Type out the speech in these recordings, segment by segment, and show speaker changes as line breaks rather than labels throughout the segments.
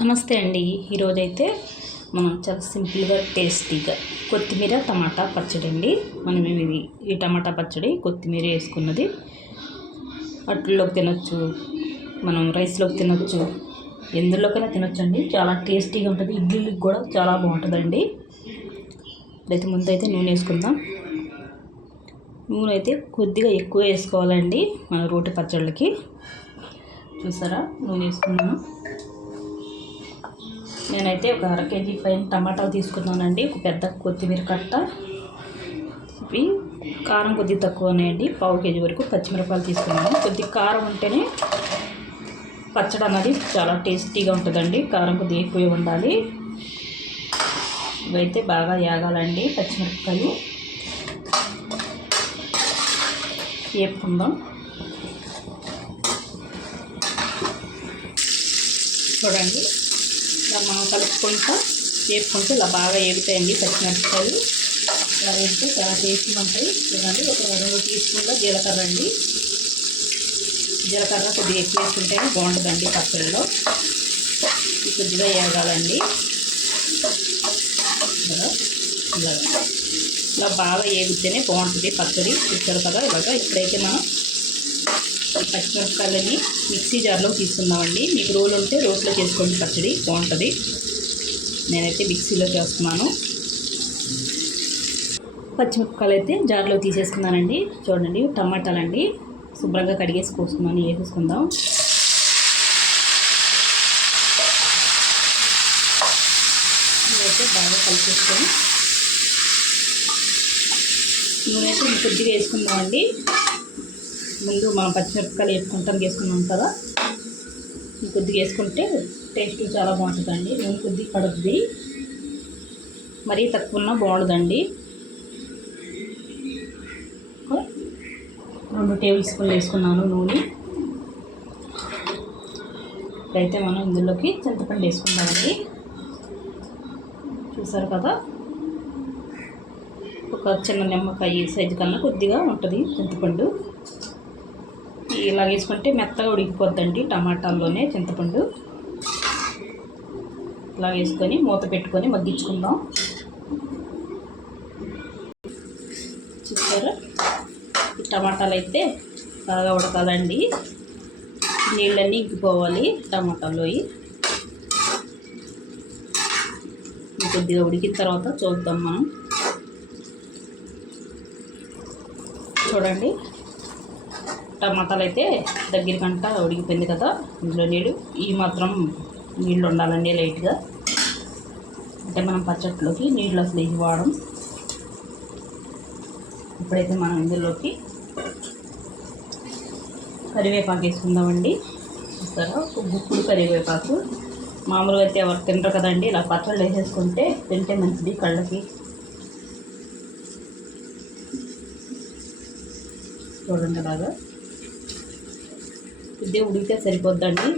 నమస్తే అండి. ఈరోజైతే మనం చాలా సింపుల్గా టేస్టీగా కొత్తిమీర టమాటా పచ్చడి అండి. మనం ఇది ఈ టమాటా పచ్చడి కొత్తిమీర వేసుకున్నది. అట్లలోకి తినొచ్చు మనం రైస్లోకి తినొచ్చు ఎందులోకైనా తినొచ్చు అండి చాలా టేస్టీగా ఉంటుంది ఇడ్లీకి కూడా చాలా బాగుంటుందండి. అయితే నూనె వేసుకుందాం. నూనె అయితే కొద్దిగా ఎక్కువ వేసుకోవాలండి మన రోటి పచ్చళ్ళకి. చూసారా? నూనె వేసుకున్నాను. నేనైతే ఒక అర కేజీ పైన టమాటాలు తీసుకున్నానండి. ఒక పెద్ద కొత్తిమీర కట్ట. ఇవి కారం కొద్దిగా తక్కువ ఉన్నాయండి పావు కేజీ వరకు పచ్చిమిరపకాయలు తీసుకున్నాను. కొద్దిగా కారం ఉంటేనే పచ్చడి అన్నది చాలా టేస్టీగా ఉంటుందండి. కారం కొద్దిగా ఎక్కువ ఉండాలి. ఇవైతే బాగా యాగాలండి పచ్చిమిరపకాయలు. వేపుకుందాం చూడండి. ఇలా మనం కలుపుకుంటా వేపుకుంటే ఇలా బాగా ఏగుతాయండి పచ్చిమిరపకాయలు. ఇలా వేస్తే చాలా టేస్ట్గా ఉంటాయి. చూడండి ఒక రెండు టీ జీలకర్ర అండి. జీలకర్ర కొద్దిగా ఎక్కువ వేసుకుంటే బాగుంటుందండి పచ్చడిలో కొద్దిగా ఏగాలండి. ఇలా. ఇలా బాగా ఏగితేనే బాగుంటుంది పచ్చడి. చూస్తారు కదా ఇలాగా ఇప్పుడైతే మనం పచ్చిమిరపకాయలని మిక్సీ జార్లో తీసుకుందామండి. మీకు రోలు ఉంటే రోట్లో చేసుకోండి. పచ్చడి బాగుంటుంది. నేనైతే మిక్సీలో చేస్తున్నాను. పచ్చిమిరపకాయలు అయితే జార్లో తీసేసుకున్నానండి. చూడండి టమాటాలండి. శుభ్రంగా కడిగేసి కోసుకున్నాను వేసేసుకుందాం. అయితే బాగా కలిపేసుకొని నూనె అయితే కొద్దిగా వేసుకుందామండి. ముందు మనం పచ్చిమిరపకాయలు వేసుకుంటాం వేసుకున్నాం కదా? కొద్దిగా వేసుకుంటే టేస్ట్ చాలా బాగుంటుందండి. నూనె కొద్దిగా పడుతుంది మరీ తక్కువ ఉన్నా బాగుండదండి. రెండు టేబుల్ స్పూన్లు వేసుకున్నాను నూనె. ఇప్పుడైతే మనం ఇందులోకి చింతపండు వేసుకుందామండి. చూసారు కదా? ఒక చిన్న నిమ్మకాయ సైజు కన్నా కొద్దిగా ఉంటుంది చింతపండు. ఇలా వేసుకుంటే మెత్తగా ఉడికిపోద్దండి టమాటాల్లోనే చింతపండు. ఇలా వేసుకొని మూత పెట్టుకొని మగ్గించుకుందాం. చూసారా? ఈ టమాటాలు అయితే బాగా ఉడకాలండి. నీళ్ళన్నీ ఇంకిపోవాలి టమాటాలో కొద్దిగా ఉడికిన తర్వాత చూద్దాం మనం. చూడండి. టమాటాలు అయితే దగ్గరికంట ఉడికిపోయింది కదా ఇందులో నీళ్ళు. ఈ మాత్రం నీళ్ళు ఉండాలండి లైట్గా. అంటే మనం పచ్చట్లోకి నీళ్ళు అసలు ఇది వాడడం ఇప్పుడైతే మనం ఇందులోకి కరివేపాకు వేసుకుందామండి. చూస్తారా? ఒక గుప్పుడు కరివేపాకు. మామూలుగా అయితే ఎవరు తింటారు కదండి ఇలా పచ్చళ్ళు వేసేసుకుంటే తింటే మంచిది కళ్ళకి. చూడండి అలాగా. ఇదే ఉడికితే సరిపోద్దండి.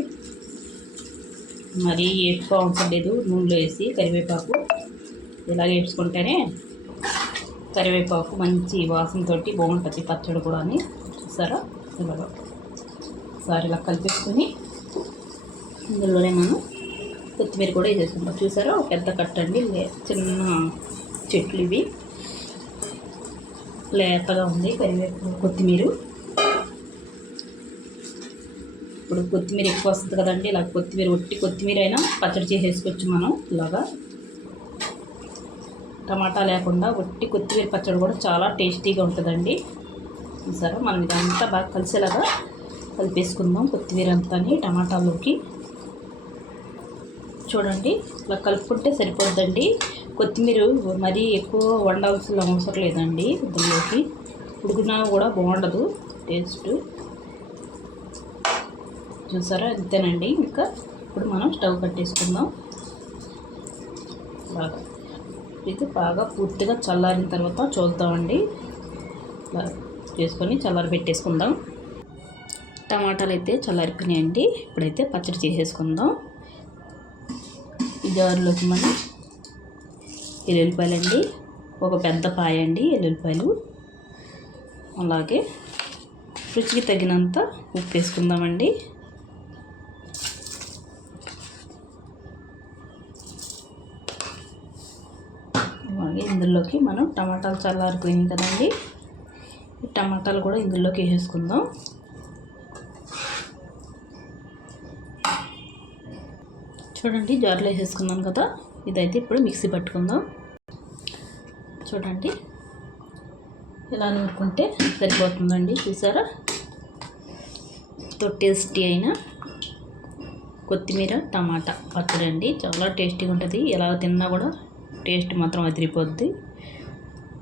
మరీ ఎక్కువ అవసరం లేదు నూనెలో వేసి కరివేపాకు ఇలాగ వేసుకుంటేనే కరివేపాకు మంచి వాసనతో బాగుంటుంది పచ్చడి కూడా అని చూసారా? ఇలాగ సార్ ఇలా కలిపేసుకొని ఇందులోనే మనం కొత్తిమీర కూడా వేసేసుకుంటాం. చూసారా? పెద్ద కట్టండి చిన్న చెట్లు ఇవి. లేతగా ఉంది కరివేపాకు కొత్తిమీర. ఇప్పుడు కొత్తిమీర ఎక్కువ వస్తుంది కదండి ఇలా కొత్తిమీర ఒట్టి కొత్తిమీర అయినా పచ్చడి చేసేసుకోవచ్చు మనం ఇలాగా. టమాటా లేకుండా ఒట్టి కొత్తిమీర పచ్చడి కూడా చాలా టేస్టీగా ఉంటుందండి. సరే మనం ఇదంతా బాగా కలిసేలాగా కలిపేసుకుందాం కొత్తిమీర అంతా టమాటాలోకి. చూడండి ఇలా కలుపుకుంటే సరిపోద్దండి. కొత్తిమీర మరీ ఎక్కువ వండాల్సిన అవసరం లేదండి ఇందులోకి. ఉడికినా కూడా బాగుండదు టేస్ట్. చూసారా? అంతేనండి ఇంకా ఇప్పుడు మనం స్టవ్ కట్టేసుకుందాం. బాగా ఇది బాగా పూర్తిగా చల్లారిన తర్వాత చూద్దామండి చేసుకొని చల్లారి పెట్టేసుకుందాం. టమాటాలు అయితే చల్లారిపోయినాయండి. ఇప్పుడైతే పచ్చడి చేసేసుకుందాం. ఈ జారులోకి మనం ఎల్లుల్లిపాయలు అండి ఒక పెద్ద పాయ అండి ఎల్లుల్లిపాయలు. అలాగే రుచికి తగినంత ఉప్పు వేసుకుందామండి. అలాగే ఇందులోకి మనం టమాటాలు చల్లారిపోయింది కదండి. టమాటాలు కూడా ఇందులోకి వేసేసుకుందాం. చూడండి జార్లో వేసేసుకున్నాను కదా ఇదైతే ఇప్పుడు మిక్సీ పట్టుకుందాం. చూడండి ఇలా నూరుకుంటే సరిపోతుందండి చూసారా? ఎంతో టేస్టీ అయిన కొత్తిమీర టమాటా పచ్చడి అండి చాలా టేస్టీగా ఉంటుంది. ఎలా తిన్నా కూడా టేస్ట్ మాత్రం అదిరిపోద్ది.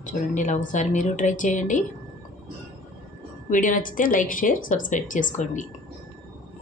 చూడండి ఇలా ఒకసారి మీరు ట్రై చేయండి. వీడియో నచ్చితే లైక్ షేర్ సబ్స్క్రైబ్ చేసుకోండి.